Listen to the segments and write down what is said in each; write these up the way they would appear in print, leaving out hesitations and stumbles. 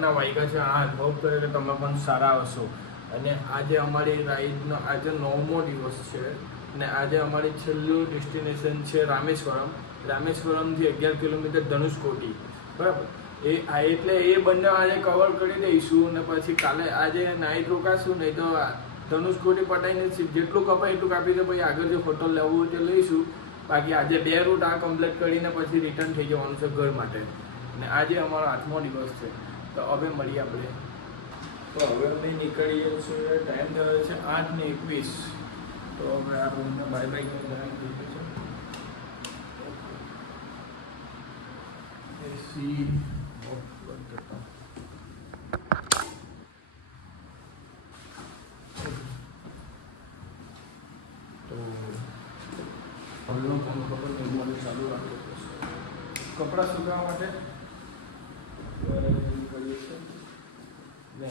સવારના વાગ્યા છે 8. હોપ કરે કે તમે પણ સારા હશો. અને આજે અમારી રાઈડનો આજે 9મો દિવસ છે અને આજે અમારી છેલ્લું ડેસ્ટિનેશન છે રામેશ્વરમ. રામેશ્વરમથી 11 કિલોમીટર ધનુષકોટી, બરાબર. એટલે એ બંને આજે કવર કરી દઈશું અને પછી કાલે આજે નાઇટ રોકાશું, નહીં તો ધનુષકોટી પટાઈને જેટલું કપાય એટલું કાપી દે, પછી આગળ જે હોટલ લેવું હોય તે લઈશું. બાકી આજે 2 રૂટ આ કમ્પ્લીટ કરીને પછી રિટર્ન થઈ જવાનું છે ઘર માટે. અને આજે અમારો 8મો દિવસ છે. તો હવે મળીએ આપણે. તો હવે અમે નીકળીએ છીએ. ટાઈમ થયો છે 8:21. તો હવે આ રૂમને બાય બાય કરી એસી ઓફ બંધ કરતા. તો હલનો ફોન ખબર નહીં મને ચાલુ રાખવો પડશે કપડાં સુકાવવા માટે. કરીએ છીએ ને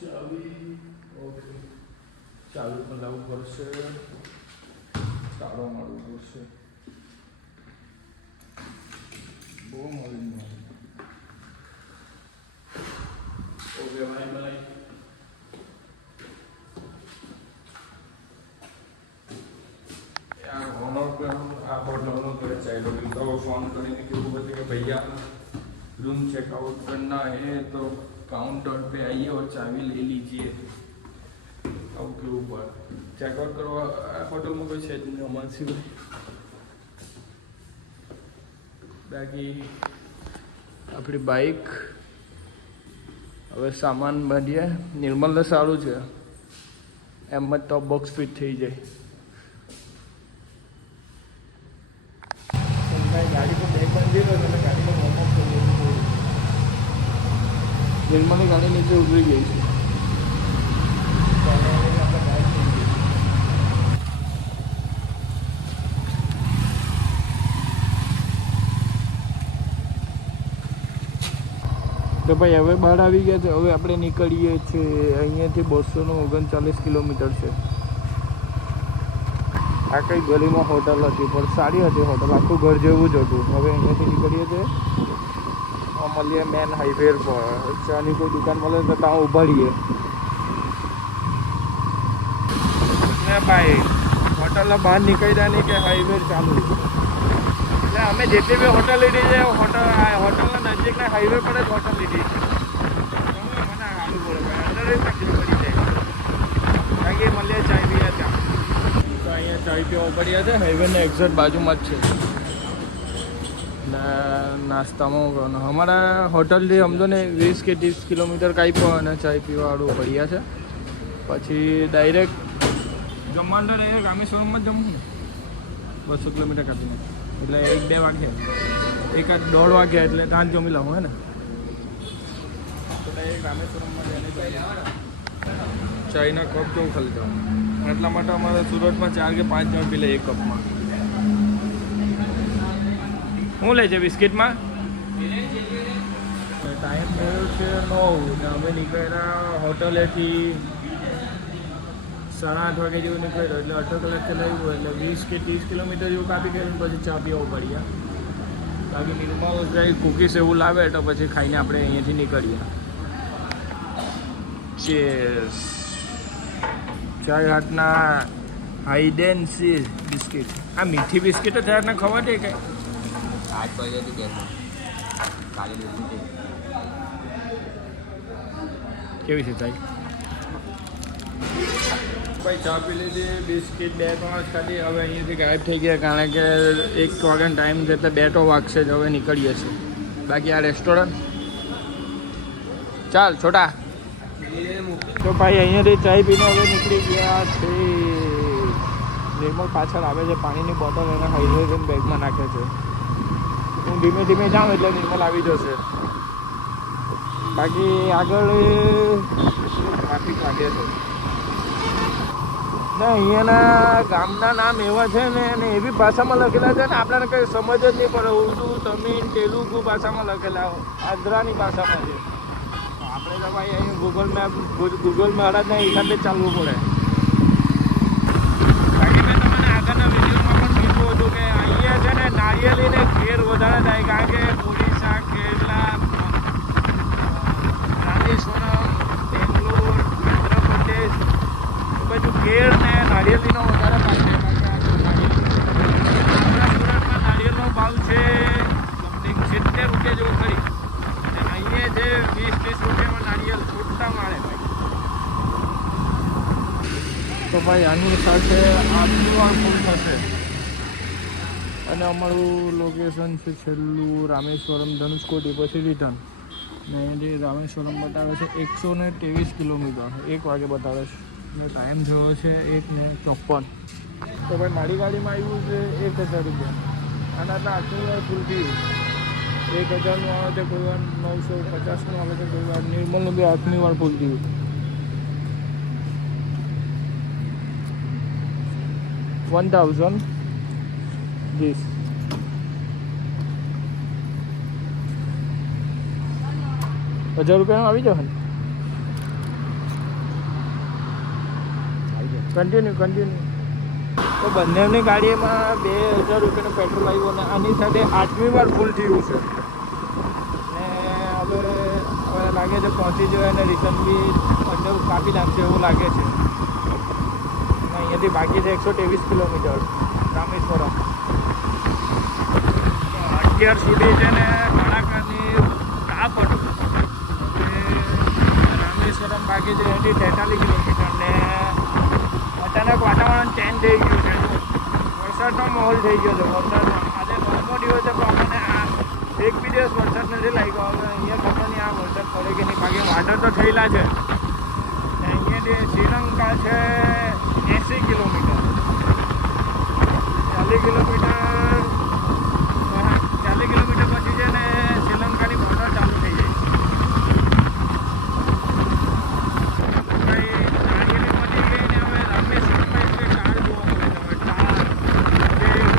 ચાવી. ઓકે, ચાલુ પણ લાવવું પડશે, તાળો મારવું પડશે. બહુ મળી ઓકે ભાઈ મલાઈ. આ હોટલનો ઘરે ચાલ્યો ગયો તો ફોન કરીને કીધું હતું કે ભૈયા रूम चेकआउट करना है तो काउंटर पे आइए और चाबी ले लीजिए. अब के ऊपर चेकआउट करवा होटल में कोई है नहीं हमारे सिवाय. बाकी अपनी बाइक હવે સામાન બાંધીએ. નિર્મલને સારું છે, એમ જ ટોપ બોક્સ ફિટ થઈ જાય. ગાડી પર બેગ બાંધી લો એટલે ગાડીનો વોર્મઅપ કરી લેવું. નિર્મલની ગાડી નીચે ઉતરી ગઈ છે. તો ભાઈ હવે બહાર આવી ગયા છે. હવે આપણે નીકળીએ છીએ. અહીંયાથી 239 કિલોમીટર છે. આ કઈ ગલીમાં હોટલ હતી પણ સારી હતી હોટલ, આખું ઘર જેવું જ હતું. હવે અહીંયાથી નીકળીએ છીએ. મળીએ મેન હાઈવે પર. ચાની કોઈ દુકાન મળે તો ત્યાં ઊભા રહીએ ને ભાઈ. હોટલના બહાર નીકળ્યા નહીં કે હાઈવે ચાલુ. એટલે અમે જેટલી બી હોટલ લીધી છે હોટલના નજીકના હાઈવે પર જ હોટલ લીધી છે. મને સારું બોલે ભાઈ, અંદર જ તકલીફ પડી જાય. બાકી મળીએ ચાય પીએ ત્યાં. તો અહીંયા ચાય પીવા પડ્યા છે. હાઈવેના એક્ઝેક્ટ બાજુમાં જ છે. નાસ્તામાં અમારા હોટલથી સમજો ને 20 કે 30 કિલોમીટર કાંઈ પણ અને ચાય પીવાવાળું પડ્યા છે. પછી ડાયરેક્ટ જમવાનું રહે રામેશ્વરમમાં જ જમવું ને 200 કિલોમીટર કાપીને એટલે 1-2 વાગ્યા, 1-1.5 વાગ્યા એટલે ત્યાં જ જમી લાવું હે ને. તો ડાયરેક્ટ રામેશ્વરમમાં જઈને ચાયના કપ કેવું ખાલી જવું. એટલા માટે અમારે સુરતમાં 4 કે 5 જણ પી લે એક કપમાં. શું લે છે બિસ્કિટમાં? ટાઈમ થયો છે 9 ને અમે નીકળ્યા હોટલેથી 8:30 વાગે જેવું નીકળ્યો એટલે 18 કલાક ચલાવ્યું એટલે 20 કે 30 કિલોમીટર જેવું કાપી ગયું. પછી ચા પીવા પડ્યા. બાકી નિર્મલ કંઈ કૂકીસ એવું લાવે તો પછી ખાઈને આપણે અહીંયાથી નીકળીએ. ચીઝ ચાય હાથના હાઈડેન સી બિસ્કિટ. આ મીઠી બિસ્કિટ ચાય હાથના ખવા દે કંઈ કેવી છે ચાય? ભાઈ ચા પી લીધી, બિસ્કિટ 2-3 ખાધી. હવે અહીંયાથી ગાયબ થઈ ગયા કારણ કે 1 વાગ્યાનો ટાઈમ છે એટલે 2 તો વાગશે જ. હવે નીકળીએ છીએ. બાકી આ રેસ્ટોરન્ટ ચાલ છોટા. તો ભાઈ અહીંયાથી ચાય પીને હવે નીકળી ગયા છે. નિર્મલ પાછળ આવે છે, પાણીની બોટલ એને હાઈડ્રેશન બેગમાં નાખે છે. હું ધીમે ધીમે જાઉં એટલે નિર્મલ આવી જશે. બાકી આગળ ટ્રાફિક લાગે છે ને અહીંયાના ગામના નામ એવા છે ને અને એવી ભાષામાં લખેલા છે ને આપણને કંઈ સમજ જ નહીં પડે. ઉર્દુ, તમિલ, તેલુગુ ભાષામાં લખેલા, આંધ્રાની ભાષામાં છે. આપણે તો ભાઈ અહીં ગૂગલ મહારાજના હિસાબે જ ચાલવું પડે. બાકી મેં તમને આગળના વિડીયોમાં પણ કીધું હતું કે અહીંયા છે ને નારિયેળીને ઘેર વધારે થાય કારણ કે ઓડિશા, કેરલા, ભાઈ આની સાથે આટલું વાર ફૂલ થશે. અને અમારું લોકેશન છે છેલ્લું રામેશ્વરમ ધનુષકોટી પછી રિટર્ન. ને જે રામેશ્વરમ બતાવે છે 123 કિલોમીટર, 1 વાગે બતાવે છે. ને ટાઈમ થયો છે 1:54. તો ભાઈ મારી ગાડીમાં આવ્યું છે 1000 રૂપિયા. અને આટલા 8ની વાર ફૂલ થયું. 1000નું આવે છે, કોઈ વાર 950નું આવે છે, કોઈ વાર નિર્મલનું બી 8ની વાર ફૂલ થયું. 1000 this. ₹1000 આવી જશે ને? કન્ટિન્યુ. તો બંનેની ગાડીમાં 2000 રૂપિયાનું પેટ્રોલ આવ્યું અને આની સાથે 8મી વાર ફૂલ થયું છે. ને હવે લાગે છે પહોંચી જાય અને રિટર્ન બી અંદર કાપી નાખશે એવું લાગે છે. અહીંયાથી બાકી છે 123 કિલોમીટર રામેશ્વરમ. અત્યાર સુધી છે ને કડાકાની તાપ હતું. રામેશ્વરમ બાકી છે એથી 43 કિલોમીટર. ને અચાનક વાતાવરણ ચેન્જ થઈ ગયું છે. વરસાદનો માહોલ થઈ ગયો છે. વરસાદમાં આજે નવમો દિવસ છે, પણ અમને એક બી દિવસ વરસાદ નથી લાગ્યો. હવે અહીંયા ખબર નહીં આ વરસાદ પડે કે નહીં. બાકી વાદળ તો થયેલા છે. અહીંયાથી શ્રીલંકા છે 80 કિલોમીટર. 40 કિલોમીટર પછી છે ને શ્રીલંકાની બોર્ડર ચાલુ થઈ જાય. નારિયેલી પતી ગઈ ને હવે રામેશ્વરમાં એટલે કાર જોવા મળે છે. કાર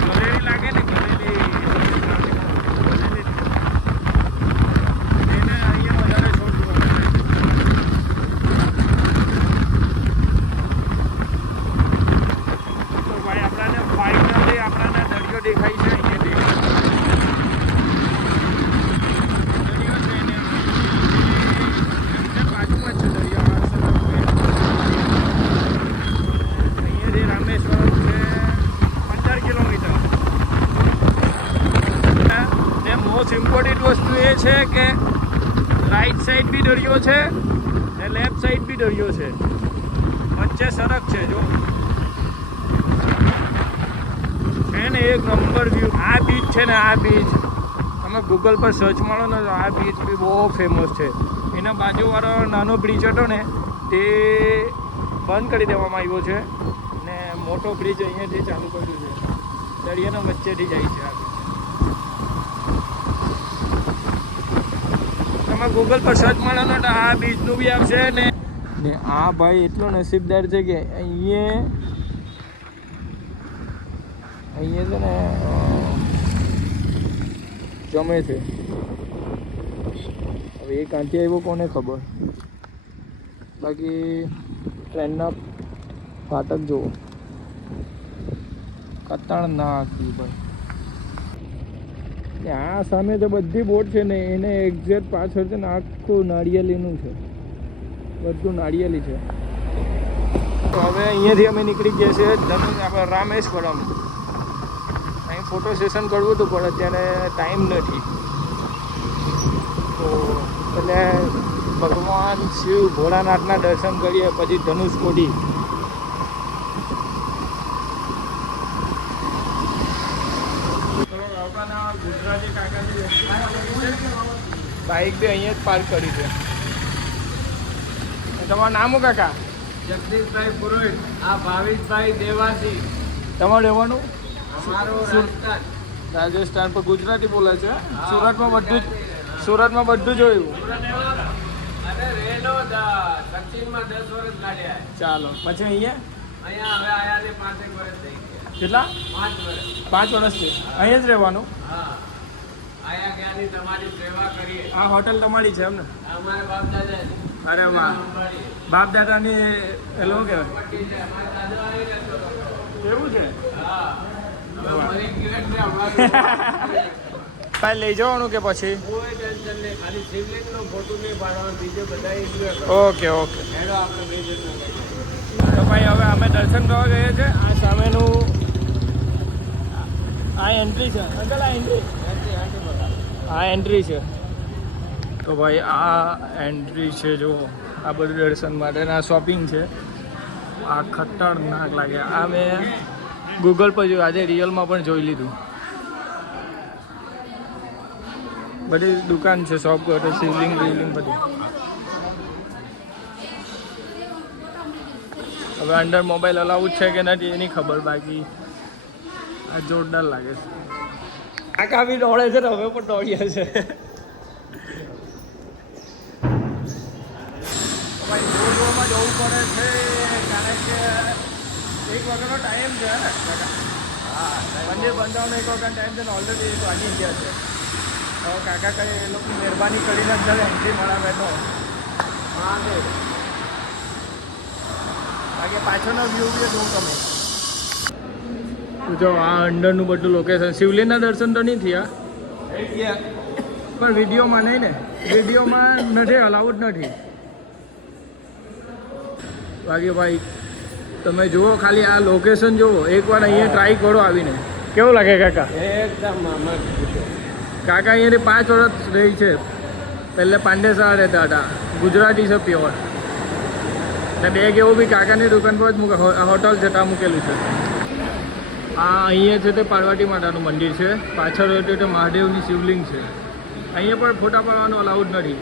ગલેલી લાગે ને, ગલેલી એને અહીંયા વધારે છોડ જોવા મળે. તો ભાઈ આપણાને ફાઇનલી આપણાને દરિયો દેખાય છે. ઇમ્પોર્ટન્ટ વસ્તુ એ છે કે રાઈટ સાઈડ બી દરિયો છે ને લેફ્ટ સાઈડ બી દરિયો છે. વચ્ચે સડક છે. જો છે ને એક નંબર વ્યૂ. આ બીચ છે ને, આ બીચ તમે ગૂગલ પર સર્ચ મારો ને તો આ બીચ બી બહુ ફેમસ છે. એના બાજુવાળો નાનો બ્રિજ હતો ને તે બંધ કરી દેવામાં આવ્યો છે ને મોટો બ્રિજ અહીંયાથી ચાલુ કર્યું છે. દરિયાના વચ્ચેથી જાય છે. તમે ગૂગલ પર સર્ચ મારો ને તો આ બીચનું બી આવશે ને. આ ભાઈ એટલો નસીબદાર છે કે અહીંયા છે ને જમે છે. હવે એ ક્યાંથી આવ્યો કોને ખબર. બાકી ટ્રેનના ફાટક જુઓ, ખતરનાક ભાઈ. આ સામે તો બધી બોટ છે ને એને એક્ઝેક્ટ પાછળ છે ને આખું નાળિયેરીનું છે. બધું નાળિયેરી છે. તો હવે અહીંયાથી અમે નીકળી ગયા છીએ આપણે રામેશ્વરમ. અહીં ફોટો સેશન કરવું હતું પણ અત્યારે ટાઈમ નથી. તો એટલે ભગવાન શિવ ભોળાનાથના દર્શન કરીએ પછી ધનુષકોટી. બાઇક બી અહીંયા જ પાર્ક કરી છે. તમારું નામ શું કાકા? જગદીશભાઈ પુરોહિત. આ ભાવિકભાઈ દેવાસી. તમારું રહેવાનું? અમારું રાજસ્થાન પર ગુજરાતી બોલે છે. સુરતમાં બધું જોયું. અરે રેલો દક્ષિણમાં 10 વર્ષ કાઢ્યા. ચાલો પછી અહીંયા હવે આયા ને 5 વર્ષ થઈ ગયા. કેટલા? 5 વર્ષથી અહીંયા જ રહેવાનું? હા, આયા ક્યાંની તમારી સેવા કરીએ. આ હોટલ તમારી છે એમ ને? અમારા બાપ દાદા. અરે વાહ, બાપ દાદાની એલો કહેવાય. એવું છે? હા. કાલે લઈ જવાનું કે પછી? કોઈ ટેન્શન નહીં, ખાલી શિવલિંગનો ફોટો નહીં પાડવાનો, બીજો બધા એન્જોય કરો. ઓકે. હેડો આપણે મેજર. તો ભાઈ હવે અમે દર્શન કરવા ગયા છે. આ સામેનું આ એન્ટ્રી છે. અંકલ આ એન્ટ્રી છે. તો ભાઈ આ એન્ટ્રી છે. જો આ બધું દર્શન માટેના શોપિંગ છે. આ ખતરનાક લાગે. આ મેં ગૂગલ પર જોયું, આજે રિયલમાં પણ જોઈ લીધું. બધી દુકાન છે, શોપ કરે, શિવલિંગ બિવલિંગ બધું. હવે અંડર મોબાઈલ અલાઉડ છે કે નથી એની ખબર, બાકી આ જોરદાર લાગે છે. કાકા બી દોડે છે ને હવે પણ દોડ્યા છે. ભાઈ જોરમાં જવું પડે છે કારણ કે 1 વાગ્યાનો ટાઈમ છે ને કાકા. હા, મંદિર બંધાવવાનો 1 વાગ્યાનો ટાઈમ છે ને ઓલરેડી 1 વાગી ગયા છે. તો કાકા કઈ એ લોકોની મહેરબાની કરીને અંદર એન્ટ્રી મળાવે તો હા ને, બાકી પાછળનો વ્યૂ બી બહુ ગમે. જો આ અંડરનું બધું લોકેશન. શિવલિંગના દર્શન તો નહીં થયા પણ વિડીયોમાં નહીં ને, વિડીયોમાં નથી, અલાઉડ નથી. બાકી ભાઈ તમે જુઓ, ખાલી આ લોકેશન જુઓ, એકવાર અહીંયા ટ્રાય કરો આવીને. કેવું લાગે કાકા? એકદમ કાકા અહીંયાથી 5 વર્ષ રહી છે. પહેલે પાંડેસરા રહેતા હતા, ગુજરાતી છે પ્યોર. ને બેગ એવું બી કાકાની દુકાન પર જ હોટલ છે ત્યાં મૂકેલું છે. આ અહીંયા છે તે પાર્વતી માતાનું મંદિર છે, પાછળ હોય તે મહાદેવની શિવલિંગ છે. અહીંયા પણ ફોટા પાડવાનો અલાઉડ નથી,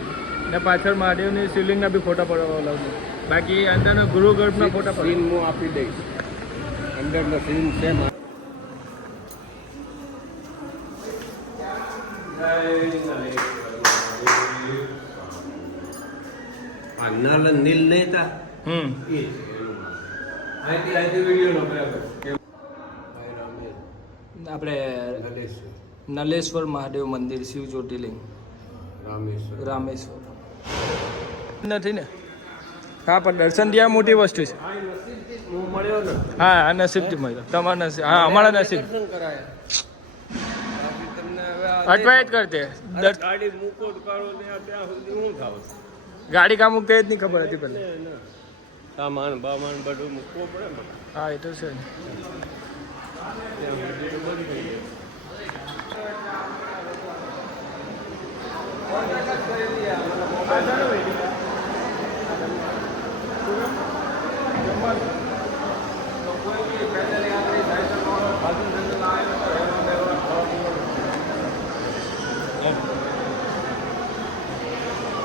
ને પાછળ મહાદેવની શિવલિંગના બી ફોટા પાડવાનો અલાઉડ નથી. બાકી અંદરના ગૃહગર્ભના ફોટા સીન હું આપી દઈશ. અંદરનો સીન છે. નલ નીલ નહીં તા આપણે નલેશ્વર મહાદેવ મંદિર, શિવ જ્યોતિર્લિંગ રામેશ્વર નથી ને. હા પણ દર્શન થયા મોટી વસ્તુ છે. હા આ નસીબથી મળ્યો, તમારા નસીબ. હા અમારા નસીબ અટવાય જ કરતે. ગાડી મૂકો કરો ત્યાં સુધી હું થાવ. ગાડી કામ મૂકતે જ નહીં ખબર હતી પહેલે. સામાન બામાન બધું મૂકવો પડે. હા એ તો છે.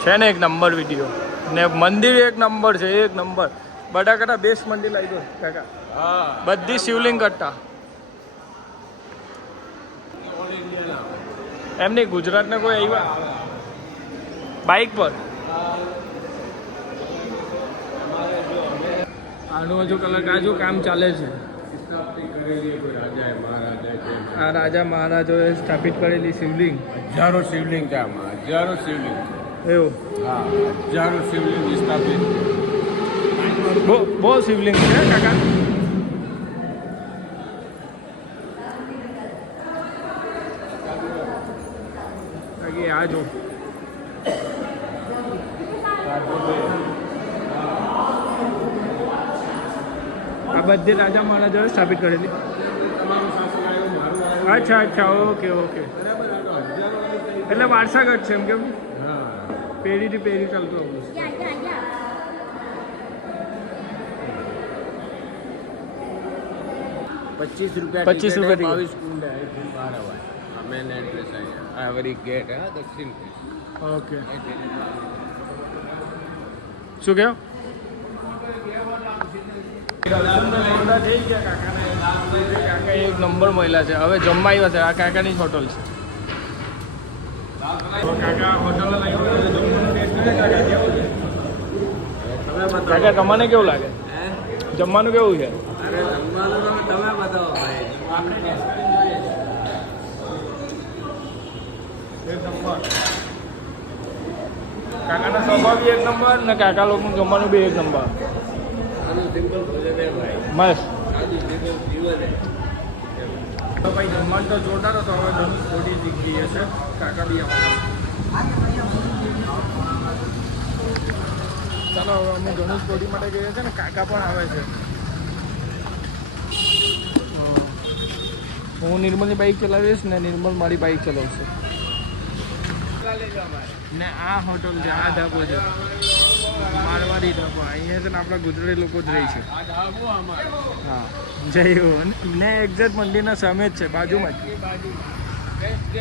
છે ને એક નંબર વિડીયો, ને મંદિર એક નંબર છે, 1 નંબર. બધા કરતા બેસ્ટ મંદિર લાવી દો કાકા. હા, બધી શિવલિંગ કરતા. એમ નહીં, ગુજરાતના કોઈ આવ્યા બાઇક પર. આનું હજુ કલર કાજુ કામ ચાલે છે. આ રાજા મહારાજોએ સ્થાપિત કરેલી શિવલિંગ. હજારો શિવલિંગ છે આમાં, હજારો શિવલિંગ. એવું? હા, હજારો શિવલિંગ સ્થાપિત. બહુ શિવલિંગ છે કાકા. બાકી આ જો આ બધી રાજા મહારાજાએ સ્થાપિત કરેલી. અચ્છા અચ્છા, ઓકે ઓકે. એટલે વારસાગત છે એમ કેમ? પેઢીથી પેઢી ચાલતું હતું. 25 રૂપિયા 25 રૂપિયા 22 કુંડ મેન એડ્રેસ આ વરી ગેટ હા દક્ષિણ. ઓકે શું કહો? થઈ ગયા કાકા એક નંબર મહિલા છે. હવે જમવા આવ્યા છે. આ કાકાની જ હોટલ છે. કાકા તમને કેવું લાગે? જમવાનું કેવું છે? કાકાનો સ્વભાવ બી 1 નંબર ને કાકા લોકોનું જમવાનું બી 1 નંબર. મસ્ત. તો ભાઈ જમવાનું તો જોરદાર હતો. હવે ધનુષ થોડી જગ્યાએ છે. કાકા બી ચાલો હવે અમે ધનુષ બોડી માટે જઈએ છીએ ને કાકા પણ આવે છે. હું નિર્મલની બાઇક ચલાવીશ ને નિર્મલ મારી બાઇક ચલાવશે. ને આ હોટલ છે, આ ધાબો છે. મારવાડી ઢાબા અહીંયા છે ને આપણા ગુજરાતી લોકો જ રહી છે. આ ઢાબો અમારો. હા જય ને એક્ઝેક્ટ મંદિરના સામે જ છે બાજુમાં જ. એ બાજુ. બેસ્ટ.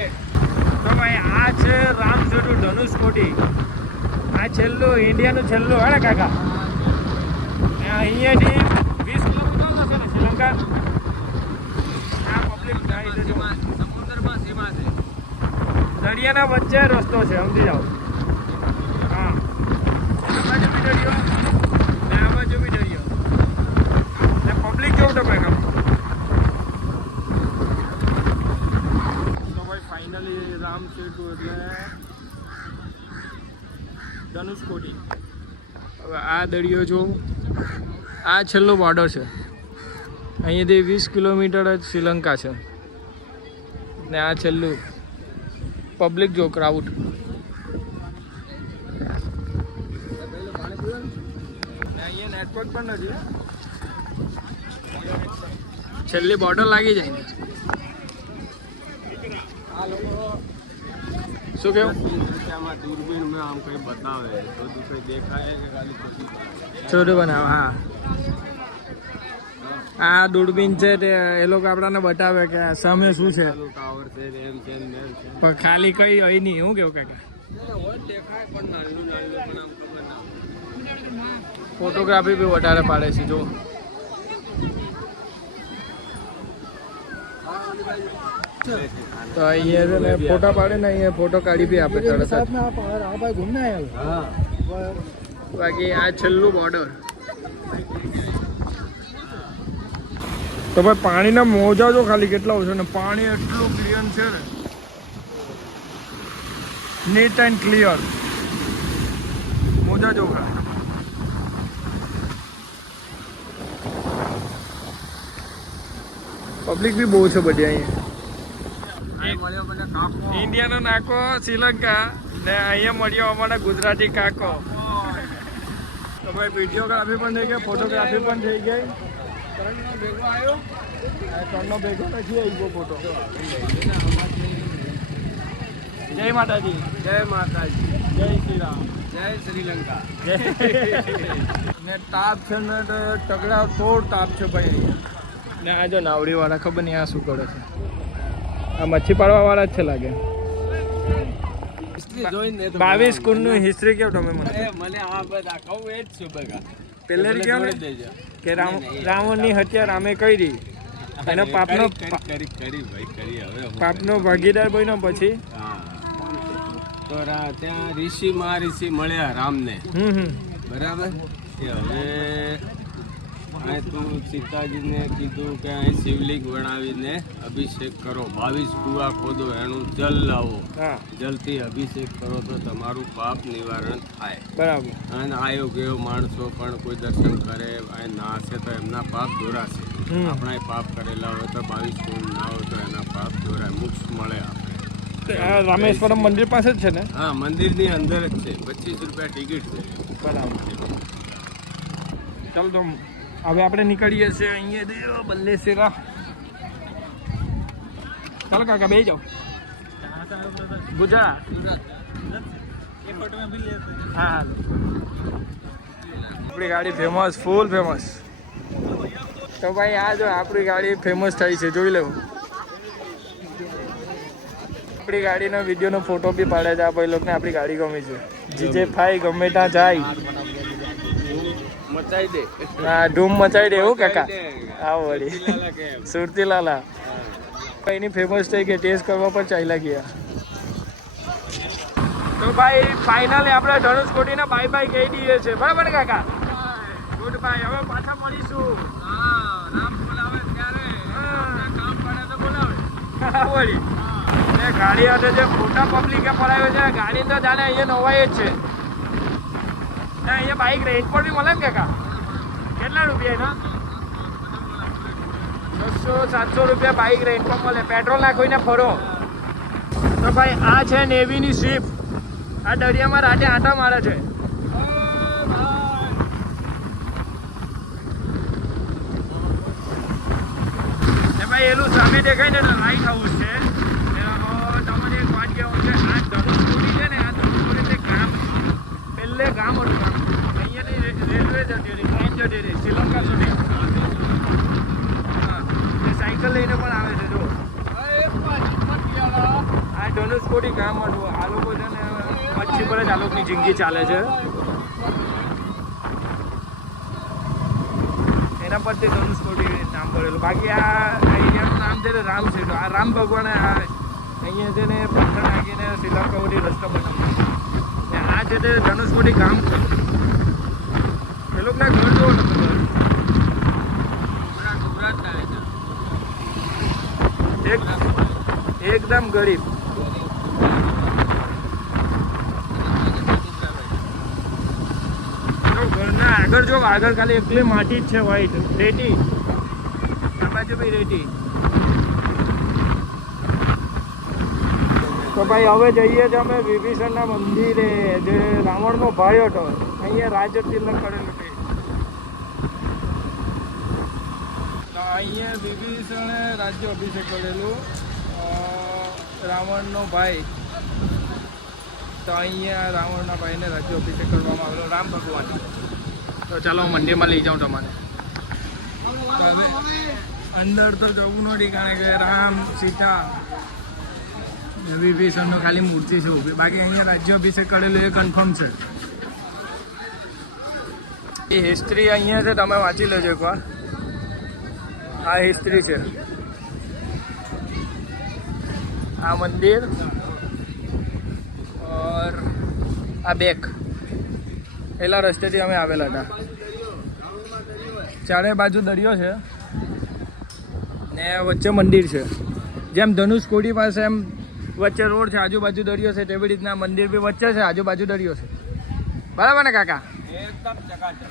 તો ભાઈ આ છે રામસેતુ ધનુષકોટી. આ છેલ્લું ઇન્ડિયાનું છેલ્લું હે ને કાકા? અહીંયાથી 20 કિલોમીટર હશે ને શ્રીલંકા? આ પબ્લિક જાય છે જો. સમુદ્રમાં સીમા છે. દરિયાના વચ્ચે રસ્તો છે સમજી જાઓ. હા આ બાજુ બી દરિયો ને આ બાજુ બી દરિયો ને પબ્લિક કેવું ટપે કામ. તો ભાઈ ફાઇનલી રામસેતુ એટલે ધનુષકોટી. હવે આ દરિયો જો આ છેલ્લો બોર્ડર છે. અહીંયાથી 20 કિલોમીટર જ શ્રીલંકા છે ને આ છેલ્લું પબ્લિક જો ક્રાઉડ. અહીંયા નેટવર્ક પણ નથી. છેલ્લી બોર્ડર લાગી જાય ને. આ લોકો શું કેવું? આમાં દૂરબીનમાં આમ કંઈ બતાવે તો કંઈ દેખાય કે ખાલી છોટું બનાવ. હા આ દૂરબીન છે તે એ લોકો આપણને બતાવે કે આ સામે શું છે, ટાવર છે એમ છે ને એમ છે. પણ ખાલી કઈ હોય નહીં. હું કેવું કાકા? દેખાય પણ નાનું નાનું પણ આમ ખબર ના. ફોટોગ્રાફી બી વધારે પાડે છે જો. તો અહીંયા છે ને ફોટા પાડે ને અહીંયા ફોટો કાઢી બી આપે તરત જ. બાકી આ છેલ્લું બોર્ડર. તો ભાઈ પાણીના મોજા જો ખાલી કેટલા છે ને પાણી એટલું ક્લિયર છે ને, નીટ એન્ડ ક્લિયર. મોજા જો ખાલી. પબ્લિક બી બહુ છે બધી અહીંયા. ઇન્ડિયાનો નાકો શ્રીલંકા ને અહીંયા મળ્યો અમારા ગુજરાતી કાકો. તો ભાઈ વિડીયોગ્રાફી પણ થઈ ગઈ, ફોટોગ્રાફી પણ થઈ ગઈ. ભેગો આવ્યો ત્રણનો ભેગો નથી આવ્યો ફોટો. જય માતાજી. જય માતાજી. જય શ્રી રામ. જય શ્રીલંકા. ને તાપ છે ને તગડા તોડ તાપ છે ભાઈ અહીંયા. ને આ જો નાવડી વાળા ખબર નહીં આ શું કરે છે. આ મચ્છી પાડવા વાળા જ છે લાગે. જોઈને 22 કુળનું હિસ્ટ્રી કેવું તમે મને? મને આ બધા કહું એ જ છું બગા. પહેલે કેવું ને કે રાવણની હત્યા રામે કરી. એનો પાપનો કરી ભાઈ કરી હવે પાપનો ભાગીદાર બન્યો પછી. હા તો ત્યાં ઋષિ મહાઋષિ મળ્યા રામને. બરાબર કે હવે અહીં તું સીતાજીને કીધું કે અહીં શિવલિંગ બનાવીને અભિષેક કરો, 22 કુવા ખોદો, એનું જલ લાવો, હા જલથી અભિષેક કરો તો તમારું પાપ નિવારણ થાય. બરાબર. અને આયો ગયો માણસો પણ કોઈ દર્શન કરે અહીં નાશે તો એમના પાપ દોરાશે. આપણા પાપ કરેલા હોય તો 22 કુળ ના હોય તો એના પાપ દોરાય, મોક્ષ મળે આપણે. આ રામેશ્વરમ મંદિર પાસે જ છે ને? હા મંદિરની અંદર જ છે. 25 રૂપિયા ટિકિટ છે. બરાબર. ચાલો તો હવે આપણે નીકળીએ છીએ અહીંયા બલ્લેસરા. ચાલો કાકા બે જાઓ. ગુજરાત. હા આપણી ગાડી ફેમસ, ફૂલ ફેમસ. તો ભાઈ આ જો આપણી ગાડી ફેમસ થઈ છે, જોઈ લેવું. આપણી ગાડીનો વિડીયોનો ફોટો બી પાડે છે આ ભાઈ લોકોને. આપણી ગાડી ગમી છે. જીજે ફાઈ ગમે ત્યાં જાય મચાઈ દે. હા ધૂમ મચાઈ દે એવું કાકા. આવો વળી સુરતી લાલા એની ફેમસ થઈ ગઈ, ટેસ્ટ કરવા પર ચાલ્યા ગયા. તો ભાઈ ફાઇનલી આપણે ધનુષકોટીને બાય બાય કહી દઈએ છે. બરાબર કાકા? Good bye. હવે પાછા મળીશું. રામ બોલાવે ત્યારે કામ પડે તો બોલાવે. વળી ને ગાડી સાથે જે મોટા પબ્લિકે પડાવ્યો છે ગાડી તો જાણે અહીંયા નવાઈ જ છે. ને અહીંયા બાઇક રેન્ટ પર બી મળે ને કાકા? કેટલા રૂપિયા એના? 600-700 રૂપિયા બાઇક રેન્ટ પર મળે. પેટ્રોલ નાખીને ફરો. તો ભાઈ આ છે નેવીની શિપ. આ દરિયામાં રાતે આંટા મારે છે. ભાઈ એનું સામે દેખાય ને લાઇટ હાઉસ છે. તમને એક વાત કહેવું છે, આ ધનુષકોટી છે ને, આ ધનુષકોટી ગામ પહેલે ગામ હતું. ધનુષકોટી ગામ હતું. આ લોકો છે ને મચ્છી પર જ આ લોકોની જિંદગી ચાલે છે. એના પરથી ધનુષકોટી નામ પડેલું. બાકી આ અહીંયાનું નામ છે ને રામ છે. આ રામ ભગવાને અહીંયા છે ને પથ્થર નાખીને શ્રીલંકાઓથી રસ્તો બનાવ્યો. ને આ છે તે ધનુષકોટી ગામ છે. એ લોકોને ઘર જોવો ને એકદમ ગરીબ. ઘરના આગળ જો, આગળ ખાલી એકલી માટી જ છે, વ્હાઈટ રેતી. આ બાજુ બી રેતી. તો ભાઈ હવે જઈએ છીએ અમે વિભીષણના મંદિરે, જે રાવણનો ભાઈ હતો. અહીંયા રાજ તિલક કરેલું છે. અહીંયા વિભીષણે રાજ્ય અભિષેક કરેલું, રાવણનો ભાઈ. તો અહીંયા રાવણના ભાઈને રાજ્ય અભિષેક કરવામાં આવેલો, રામ ભગવાન. તો ચાલો હું મંદિરમાં લઈ જાઉં તમારે. હવે અંદર તો જવું નથી, કારણ કે રામ સીતા વિભીષણનો ખાલી મૂર્તિ છે ઊભી. બાકી અહીંયા રાજ્ય અભિષેક કરેલું એ કન્ફર્મ છે. એ હિસ્ટ્રી અહીંયા છે, તમે વાંચી લેજો એકવાર. આ હિસ્ટ્રી છે. આ મંદિર ઓર આ બેક પેલા રસ્તેથી અમે આવેલા હતા. ચારે બાજુ દરિયો છે ને વચ્ચે મંદિર છે. જેમ ધનુષકોટી પાસે એમ વચ્ચે રોડ છે, આજુબાજુ દરિયો છે, તેવી રીતના મંદિર બી વચ્ચે છે, આજુબાજુ દરિયો છે. બરાબર ને કાકા? એકદમ ચકાચક.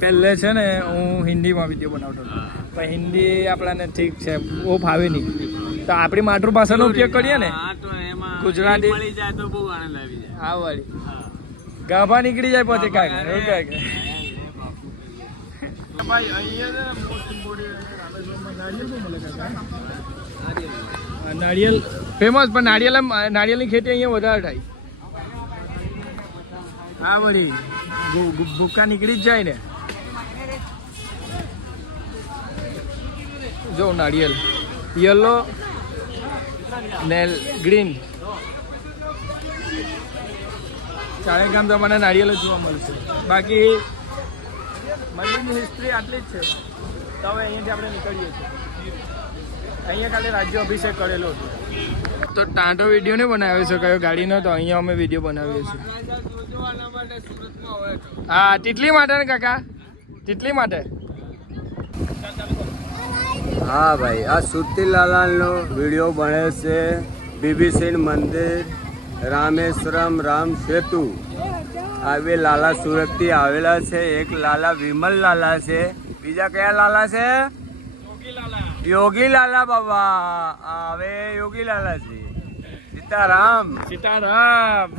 પહેલે છે ને હું હિન્દીમાં વિડીયો બનાવતો હતો, પણ હિન્દી આપણાને ઠીક છે, બહુ ફાવે નહીં. તો આપણી માતૃભાષાનો ઉપયોગ કરીએ ને, ગુજરાતી મળી જાય તો બહુ આનંદ આવી જાય. હા વળી ગાભા નીકળી જાય પછી કાંઈ એવું કાંઈ. ભાઈ અહીંયા નાળિયેર ફેમસ, પણ નાળિયેરની ખેતી અહીંયા વધારે થાય. હા વળી ભૂકા નીકળી જ જાય ને. જો નાળિયેર યલો ને ગ્રીન, ચારે ગામ તમને નાળિયેર જ જોવા મળશે. બાકી મંદિરની હિસ્ટ્રી આટલી જ છે. તો હવે અહીંયાથી આપણે નીકળીએ છીએ. અહીંયા ખાલી રાજ્ય અભિષેક કરેલો હતો. તો ટાંટો વિડીયો નહીં બનાવી શકાયો ગાડીનો, તો અહીંયા અમે વિડીયો બનાવીએ છીએ. હા ટીટલી માટે ને કાકા, ટીટલી માટે. હા ભાઈ, આ સુરતીલાલાનો વિડીયો બને છે. વિભીષણ મંદિર, રામેશ્વરમ, રામ સેતુ. આ બે લાલા સુરતથી આવેલા છે. એક લાલા વિમલ લાલા છે, બીજા કયા લાલા છે? યોગી લાલા બાબા. હવે યોગી લાલા છે. સીતારામ સીતારામ.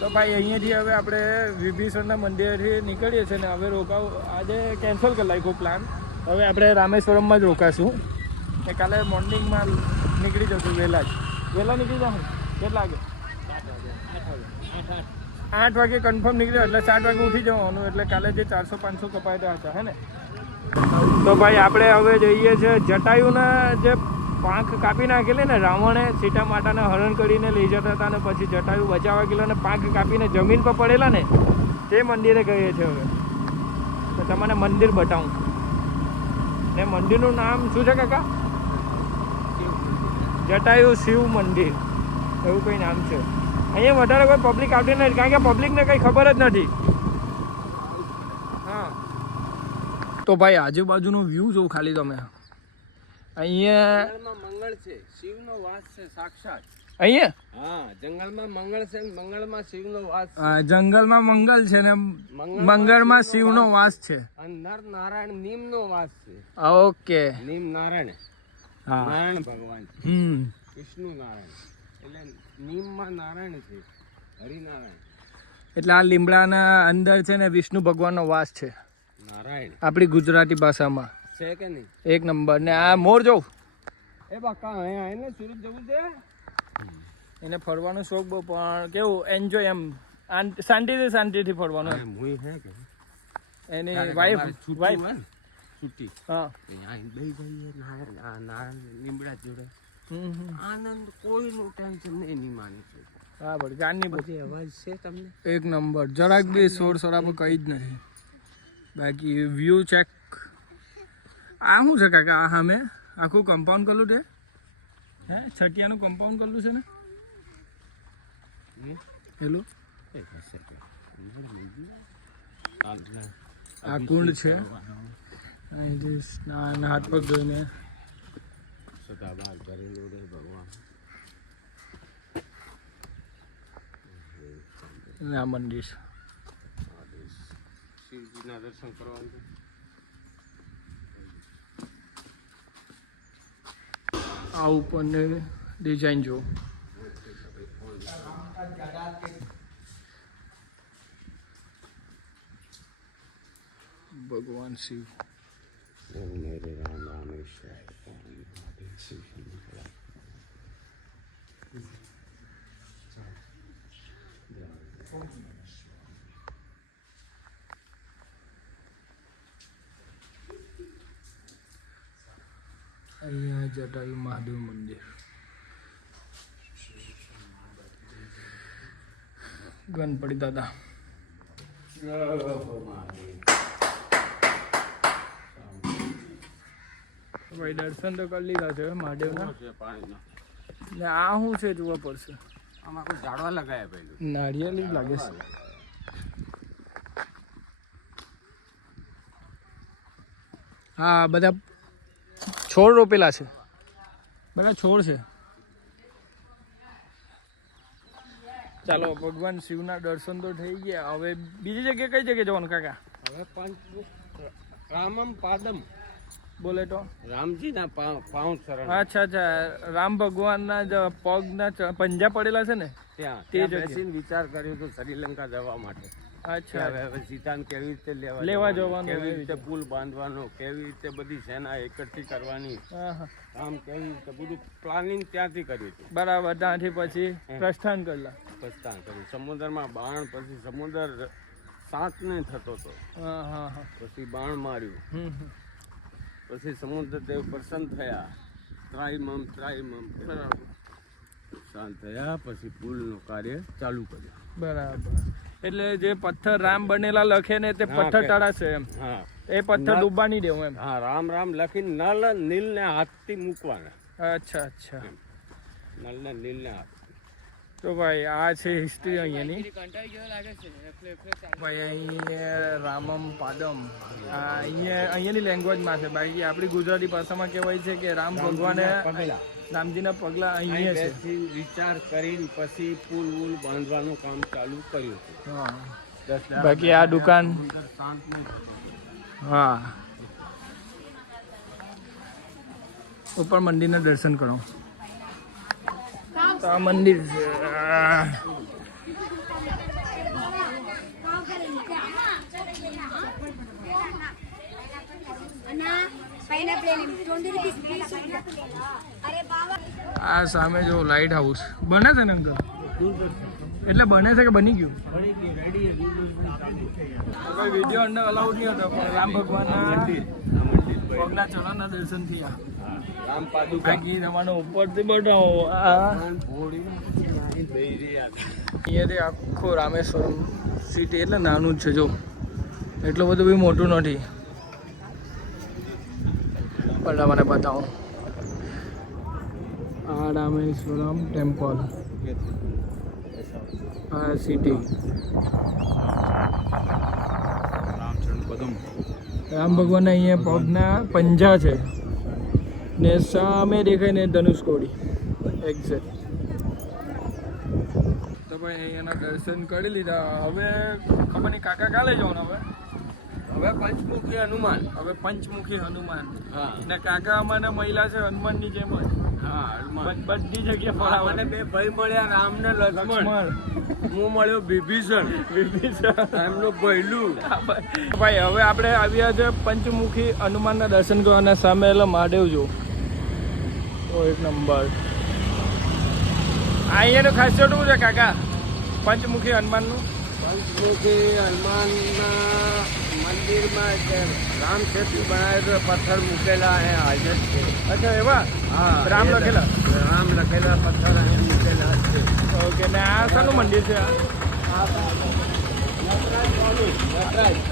તો ભાઈ અહીંયાથી હવે આપણે વિભીષણના મંદિરથી નીકળીએ છીએ ને હવે આજે કેન્સલ કરી નાખ્યો પ્લાન. હવે આપણે રામેશ્વરમમાં જ રોકાશું ને કાલે મોર્નિંગમાં નીકળી જશું. વહેલા નીકળી જાઉં. કેટલા વાગે? 8 વાગે કન્ફર્મ નીકળ્યો, એટલે 7 વાગે ઉઠી જવાનું. એટલે કાલે જે 400-500 કપાયા હતા હે ને. તો ભાઈ આપણે હવે જઈએ છીએ જટાયુના જે પાંખ કાપી નાખેલી ને રાવણે સીતા માતાને હરણ કરીને લઈ જતા હતા, અને પછી જટાયુ બચાવવા ગયેલા ને પાંખ કાપીને જમીન પર પડેલા ને તે મંદિરે ગઈએ છીએ હવે. તો તમને મંદિર બતાવું. ને મંદિરનું નામ શું છે કાકા? જટાયુ શિવ મંદિર એવું કંઈ નામ છે. અહીંયા વધારે કોઈ પબ્લિક આવતી નથી, કારણ કે પબ્લિકને કંઈ ખબર જ નથી. હા તો ભાઈ આજુબાજુનો વ્યૂ જોઉં ખાલી તમે. અહીંયા મંગળ છે, શિવનો વાસ છે સાક્ષાત. અહીંયા હા, જંગલમાં મંગળ છે, મંગળમાં શિવનો વાસ છે. જંગલમાં મંગલ છે ને મંગળમાં શિવનો વાસ છે. નર નારાયણ નીમનો વાસ છે. ઓકે. નીમ નારાયણ, હા નારાયણ ભગવાન, વિષ્ણુ નારાયણ. એટલે નીમમાં નારાયણ છે, હરિનારાયણ. એટલે આ લીમડાના અંદર છે ને વિષ્ણુ ભગવાનનો વાસ છે, નારાયણ આપણી ગુજરાતી ભાષામાં. છે કે નહીં? એક નંબર. ને આ મોર જો એ બાકા અહીંયા એને સુરત જવું છે. એને ફરવાનો શોખ બહુ, પણ કેવું એન્જોય એમ શાંતિથી ફરવાનું. એની વાઈફ છુટ્ટી હા નારાયણ લીમડા જોડે આનંદ કોઈનું ટેન્શન નહીં માની છે. હા ભાઈ ગાનની બધી અવાજ છે તમને એક નંબર, જરાક બી શોર શરાબો કંઈ જ નથી. બાકી વ્યૂ ચેક. આ શું છે કાકા? આ સામે આખું કમ્પાઉન્ડ કરેલું છે, હે છટિયાનું કમ્પાઉન્ડ કરેલું છે ને પેલું? આ કુંડ છે, અહીંથી સ્નાન હાથ પગ ધોઈને સદાબહાર કરેલું રે ભગવાન. આ મંદિર. શિવજીના દર્શન કરવાનું છે. આ ઉપરની ડિઝાઇન જો. ભગવાન શિવ. ઓમ મેરે રામ રામેશ્વર મહાદેવ શિવ શંકર. અહીંયા જટાયુ મહાદેવ મંદિર. ગણપતિ દાદા. ભાઈ દર્શન તો કરી લીધા છે મહાદેવના. પાણીનો ને આ શું છે જોવા પડશે. આમાં કોઈ ઝાડવા લગાયા પહેલું નારિયેળ લાગે છે. હા બધા છોડ રોપેલા છે, બધા છોડ છે. ચાલો ભગવાન શિવના દર્શન તો થઈ ગયા. હવે બીજી જગ્યાએ કઈ જગ્યાએ જવાનું કાકા? હવે રામમ પાદમ બોલે તો રામજીના પાઉં શરણ. અચ્છા અચ્છા, રામ ભગવાનના પગના પંજા પડેલા છે ને ત્યાં તે ત્યાં જગ્યાએ. બેસીને વિચાર કર્યો તો શ્રીલંકા જવા માટે. અચ્છા, હવે સીતાને કેવી રીતે લેવા જવાનું, કેવી રીતે પુલ બાંધવાનો, કેવી રીતે બધી સેના એકઠી કરવાની, હા હા આમ કેવી રીતે બધું પ્લાનિંગ ત્યાંથી કર્યું હતું. બરાબર. ત્યાંથી પછી પ્રસ્થાન કરેલા. પ્રસ્થાન કર્યું સમુદ્રમાં બાણ, પછી સમુદ્ર શાંત નહીં થતો હતો, હા હા હા. પછી બાણ માર્યું, હમ હમ. પછી સમુદ્ર દેવ પ્રસન્ન થયા, ત્રાઈમમ બરાબર શાંત થયા, પછી પુલનું કાર્ય ચાલુ કર્યું. બરાબર. એટલે જે પથ્થર રામ બનેલા લખે ને તે પથ્થર તળાશે એમ. હા એ પથ્થર ડૂબવા નહીં દેવું એમ. હા, રામ રામ લખીને નલ નીલ ને હાથથી મૂકવાના. અચ્છા અચ્છા. નલ ને નીલ ને હાથ. તો ભાઈ આ છે હિસ્ટ્રી અહીંયાની. ભાઈ અહીંયા રામમ પાદમ અહીંયાની લેંગ્વેજમાં છે. બાકી આપણી ગુજરાતી ભાષામાં કહેવાય છે કે રામ ભગવાને રામજીના પગલા અહીંયા છે. વિચાર કરીને પછી પુલ વુલ બાંધવાનું કામ ચાલુ કર્યું હતું. હા. બાકી આ દુકાન. હા, ઉપર મંદિરના દર્શન કરો. તો આ મંદિર છે. આ સામે જો લાઇટ હાઉસ બને છે ને અંકલ? એટલે બને છે કે બની ગયું? કોઈ વિડીયો અંદર અલાઉડ નહીં હતો, પણ રામ ભગવાનના પગના ચરણના દર્શન થયા. રામ પાદુકા બાકી તમારો ઉપરથી બતાવો. અહીંયાથી આખું રામેશ્વરમ સિટી એટલે નાનું જ છે. જો એટલું બધું બી મોટું નથી. પણ મને બતાવો આ રામેશ્વરમ ટેમ્પલ, આ સિટી. રામ ભગવાનના અહીંયા પગના પંજા છે ને સામે દેખાય ને ધનુષકોડી એક્ઝેક્ટ. તો ભાઈ અહીંયાના દર્શન કરી લીધા. હવે ખબર નહીં કાકા કાલે જવાનું. હવે પંચમુખી હનુમાન. હવે પંચમુખી હનુમાન. હા, ને કાકા અમારે મહિલા છે હનુમાનની જેમ જ. હા હનુમાન. બધી જગ્યાએ ફરાવાને. મને બે ભાઈ મળ્યા, રામ ને લક્ષ્મણ. હું મળ્યો વિભીષણ. એમનું પહેલું. ભાઈ હવે આપણે આવ્યા છે પંચમુખી હનુમાનના દર્શન કરવાના. સામે એટલે મહાદેવ જો. ઓ એક નંબર. અહીંયાનું ખાસિયત શું છે કાકા પંચમુખી હનુમાનનું? પંચમુખી હનુમાનના મંદિરમાં જે રામ સેતુ બનાવ્યો તો પથ્થર મૂકેલા એ હાજર છે. અચ્છા એવા હા, રામ એ લખેલા? રામ લખેલા પથ્થર અહીં મૂકેલા છે. ઓકે ને આ શાનું મંદિર છે આ?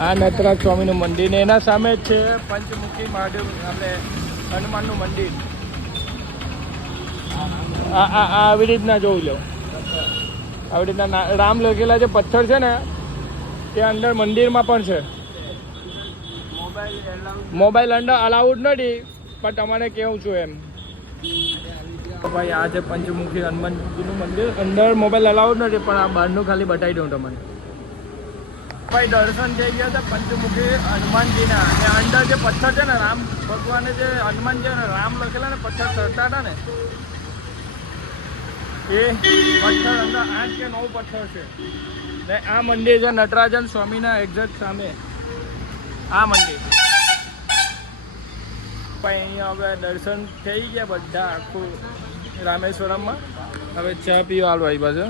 આ નટરાજ સ્વામીનું મંદિર ને એના સામે જ છે પંચમુખી મહાદેવ આપણે હનુમાનનું મંદિર. આવી રીતના જોઈ લો, આવી રીતના રામ લખેલા જે પથ્થર છે ને તે અંદર મંદિરમાં પણ છે. મોબાઈલ અંદર અલાઉડ નથી, પણ તમારે કેવું છું એમ ભાઈ. આ છે પંચમુખી હનુમાનજીનું મંદિર. અંદર મોબાઈલ અલાઉડ નથી, પણ આ બહારનું ખાલી બતાવી દઉં તમને. ભાઈ દર્શન થઈ ગયા છે પંચમુખી હનુમાનજીના. અને અંદર જે પથ્થર છે ને રામ ભગવાને જે હનુમાન છે ને રામ લખેલા ને પથ્થર ચડતા હતા ને એ પથ્થર અંદર 8 કે 9 પથ્થર છે. ને આ મંદિર છે નટરાજન સ્વામીના એક્ઝેક્ટ સામે આ મંદિર. ભાઈ અહીંયા હવે દર્શન થઈ ગયા બધા આખું રામેશ્વરમમાં. હવે ચા પીવા હાલ ભાઈ પાસે.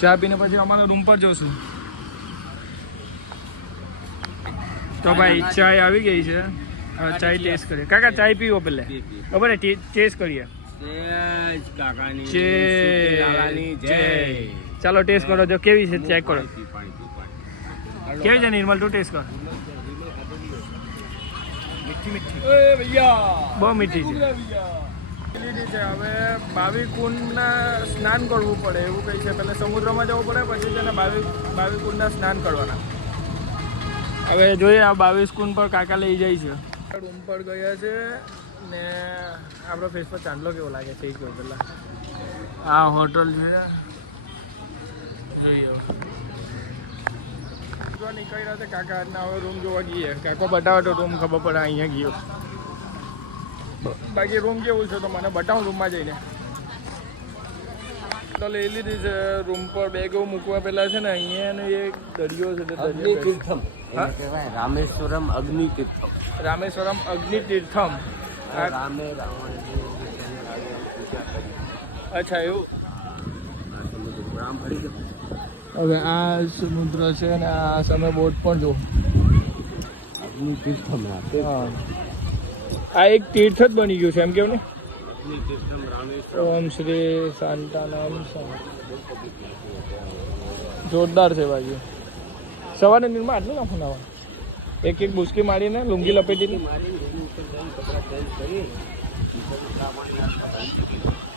ચા પીને પછી અમારા રૂમ પર જઈશું. તો ભાઈ ચાય આવી ગઈ છે. હવે ચાય ટેસ્ટ કરીએ. કાકા ચાય પીવો પહેલે ખબર ટેસ્ટ કરીએ. ચાલો ટેસ્ટ કરો, જો કેવી છે ચેક કરો. કેવી છે નિર્મલ? તું ટેસ્ટ કર. બહુ મીઠી છે. હવે બાવીકુંડના સ્નાન કરવું પડે એવું કંઈ છે. પહેલાં સમુદ્રમાં જવું પડે, પછી છે ને બાવીકુંડના સ્નાન કરવાના. હવે જોઈએ આ 22 કુંડ પર કાકા લઈ જાય છે. રૂમ પર ગયા છે ને આપણો ફેસ પર ચાંદલો કેવો લાગે છે એ કહો પહેલાં. આ હોટલ છે, જોઈએ નીકળ્યા છે કાકા. આજના હવે રૂમ જોવા જઈએ. કાકો બતાવે તો રૂમ ખબર પડે અહીંયા ગયો. બાકી રૂમ કેવું છે તો મને બતાવું રૂમમાં જઈને. તો લઈ લીધી છે. રૂમ પર બેગો મૂકવા પેલા છે ને અહીંયા એક દરિયો છે. રામેશ્વરમ અગ્નિ તીર્થમ. રામેશ્વરમ અગ્નિ તીર્થમ. રામે રાવણની પૂજા કરી. અચ્છા એવું. રામ હરી ગયો. હવે આ સમુદ્ર છે ને આ સામે બોટ પણ જો અગ્નિ તીર્થમ. હા, આ એક તીર્થ જ બની ગયું છે એમ કેવું ને. અગ્નિ તીર્થમ રામેશ્વર. ઓમ શ્રી શાંતાનામ. જોરદાર છે બાજુ. સવારે નિર્મા આટલું નાખું નાવા એક બુસકી મારીને લુંગી લપેટીને.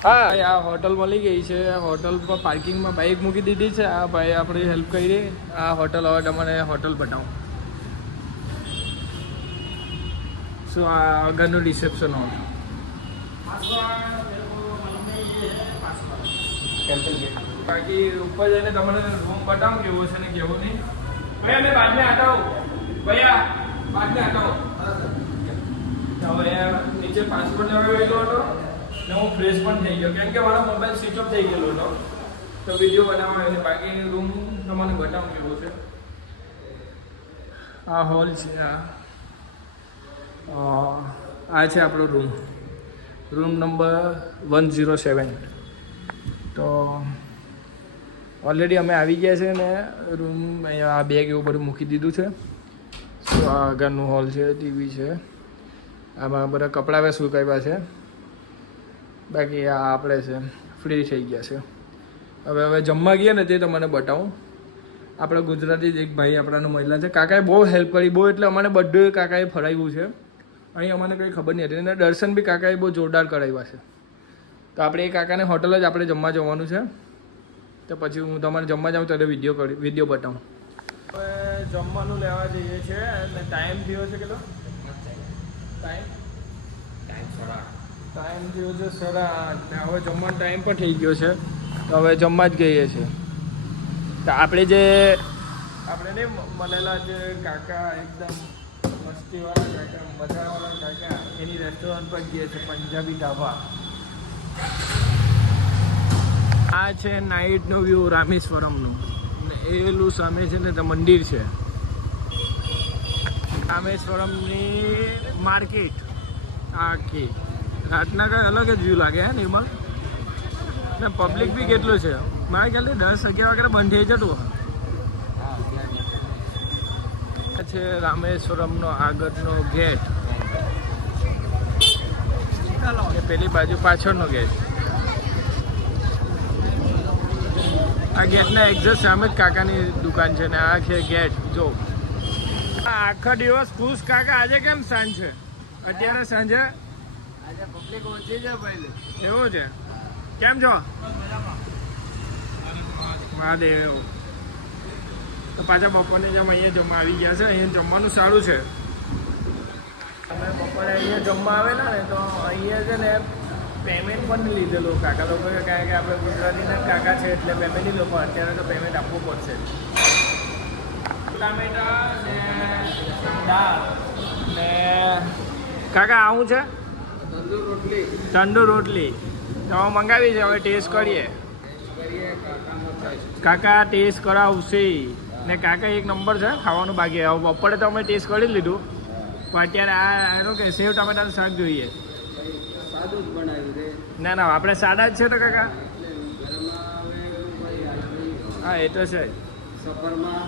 હા, આ હોટલ મળી ગઈ છે. હોટલ પર પાર્કિંગમાં બાઇક મૂકી દીધી છે. આ ભાઈ આપણી હેલ્પ કરી. આ હોટલ હવે તમને હોટલ બતાવું. શું આ આગળનું રિસેપ્શન હોલ. બાકી ઉપર જઈને તમને રૂમ બતાવું કેવો છે ને કેવો નહીં. ભાઈ અમે બાદ में आता हूँ भैया, बाद में आता हूँ. હવે નીચે પાસપોર્ટ લેવા ગયેલો હતો ને હું ફ્રેશ પણ થઈ ગયો, કેમ કે મારો મોબાઈલ સ્વિચ ઓફ થઈ ગયેલો હતો તો વિડીયો બનાવવા એટલે બાકી રૂમ તમને બતાવું કેવો છે. આ હોલ છે. આ છે આપણો રૂમ નંબર 107. તો ઓલરેડી અમે આવી ગયા છે ને રૂમ અહીંયા આ બેગ એવું બધું મૂકી દીધું છે. તો આ આગળનું હોલ છે, ટીવી છે, આમાં બધા કપડાં સુકાવ્યા છે. બાકી આ આપણે છે ફ્રી થઈ ગયા છે. હવે જમવા ગયા ને તે તમને બતાવું. આપણા ગુજરાતી જ એક ભાઈ આપણાનો મહિલા છે, કાકાએ બહુ હેલ્પ કરી, બહુ એટલે અમને બધું કાકાએ ફરાવ્યું છે. અહીં અમને કંઈ ખબર નહીં હતી અને દર્શન બી કાકાએ બહુ જોરદાર કરાવ્યા છે. તો આપણે એ કાકાને હોટલ જ આપણે જમવા જવાનું છે. તો પછી હું તમારે જમવા જાઉં ત્યારે વિડીયો બતાવું. હવે જમવાનું લેવા જઈએ છીએ અને ટાઈમ થયો છે કેટલો? ટાઈમ થયો છે 8:30. હવે જમવાનો ટાઈમ પણ થઈ ગયો છે. તો હવે જમવા જ ગઈએ છીએ. તો આપણે નહીં મળેલા જે કાકા એકદમ મસ્તીવાળા કાકા, મજાવાળા કાકા, એની રેસ્ટોરન્ટ પર ગઈએ છીએ, પંજાબી ઢાબા. આ છે નાઇટનું વ્યૂ રામેશ્વરમનું. એલું સામે છે ને તો મંદિર છે. રામેશ્વરમની માર્કેટ આખી રાતના કંઈ અલગ જ વ્યૂ લાગે હે નિર્મલ. ને પબ્લિક બી કેટલું છે મારા ખ્યાલથી 10-11 વાગે બંધ થઈ જતું. છે રામેશ્વરમનો આગળનો ગેટ અને પેલી બાજુ પાછળનો ગેટ. આ ગેટના એક્ઝેક્ટ સામે જ કાકાની દુકાન છે ને આ છે ગેટ. જો આખો દિવસ ખુશ કાકા. આજે કેમ સાંજ છે? અત્યારે સાંજે આજે પબ્લિક ઓછી છે પહેલે. એવું છે? કેમ છો? મહાદેવ. તો પાછા બપોરને જેમ અહીંયા જમવા આવી ગયા છે. અહીંયા જમવાનું સારું છે. અમે બપોરે અહીંયા જમવા આવેલા ને તો અહીંયા છે ને પેમેન્ટ પણ લીધેલું કાકા લોકોએ, કારણ કે આપણે ગુજરાતીના જ કાકા છે એટલે ફેમિલી લોકો અત્યારે તો પેમેન્ટ આપવું પડશે. ટામેટા ને દાળ ને કાકા આવું છે તંદૂર રોટલી તંદૂર રોટલી તો મંગાવી છે. હવે ટેસ્ટ કરીએ. કરીએ કાકાનો ટેસ્ટ. કાકા ટેસ્ટ કરાવશે ને કાકા એક નંબર છે. ખાવાનું બાકી. હવે બપોરે તો અમે ટેસ્ટ કરી લીધું પણ અત્યારે આ એનો કે સેવ ટામેટાનું શાક જોઈએ. સાદું જ બનાવ્યું છે. ના ના આપણે સાદા જ છે તો કાકા. ઘરમાં હવે કોઈ હાલ નહીં. હા એ તો છે. સફરમાં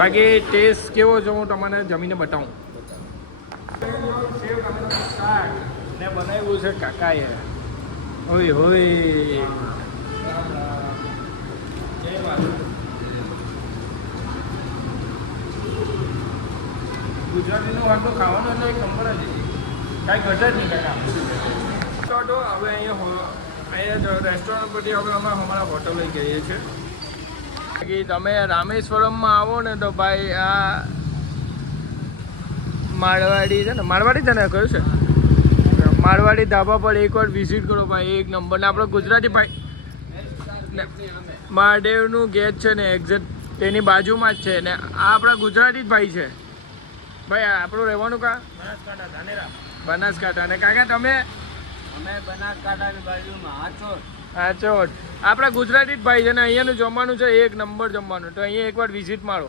બાકી ટેસ્ટ કેવો છે હું તમને જમીને બતાવું. સેવ ટામેટાનું શાક ને બનાવ્યું છે કાકાએ. હોય હોય જય માતા. ગુજરાતીનું વાત તો ખાવાનું એટલે એક નંબર જ કાંઈ ઘટે જ નહીં કાકા. તો હવે અહીંયા રેસ્ટોરન્ટ પરથી હવે અમે અમારા હોટલ લઈ જઈએ છીએ. બાકી તમે રામેશ્વરમમાં આવો ને તો ભાઈ આ મારવાડી છે ને, મારવાડી છે ને કયું છે? મારવાડી ધાબા પર એકવાર વિઝિટ કરો ભાઈ. એક નંબર. ને આપણો ગુજરાતી ભાઈ મહાદેવનું ગેટ છે ને એક્ઝેક્ટ તેની બાજુમાં જ છે ને આ આપણા ગુજરાતી જ ભાઈ છે. ભાઈ આપણું રહેવાનું કા? બનાસકાંઠા ધાનેરા. બનાસકાંઠા. અને કાકા તમે? અમે બનાસકાંઠાની બાજુમાં હાચોર. હા ચોટ. આપણા ગુજરાતી જ ભાઈ છે ને અહીંયાનું જમવાનું છે એક નંબર જમવાનું. તો અહીંયા એકવાર વિઝિટ મારો.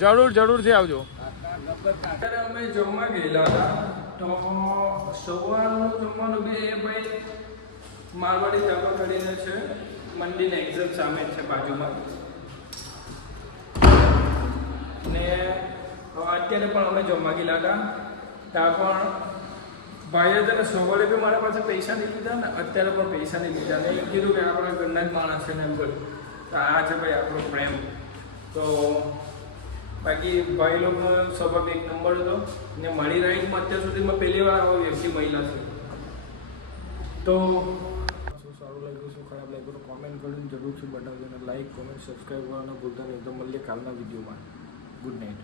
જરૂરથી આવજો. અત્યારે અમે જમવા ગયેલા હતા તો સવારનું જમવાનું બી એ ભાઈ મારવાડી ધાબા કરીને છે. મંદિરના એક્ઝેક્ટ સામે જ છે બાજુમાં. ને અત્યારે પણ અમે જમવા ગયેલા હતા ત્યાં પણ ભાઈએ છે ને સવારે બી મારા પાસે પૈસા નહીં લીધા ને અત્યારે પણ પૈસા નહીં લીધા ને એમ કીધું કે આપણા ઘરના જ માણસ છે ને એમ કહ્યું. તો આ છે ભાઈ આપણો પ્રેમ. તો બાકી ભાઈ લોકો સ્વભાવ એક નંબર હતો ને મારી રાઈડમાં અત્યાર સુધીમાં પહેલી વાર આવા વ્યક્તિ મહિલા છે. તો શું સારું લાગ્યું શું ખરાબ લાગ્યું તો કોમેન્ટ કરીને જરૂરથી બતાવજો અને લાઈક કોમેન્ટ સબસ્ક્રાઈબ કરવાનું ભૂલતા નહીં. તો મળીએ કાલના વિડીયોમાં. Good night.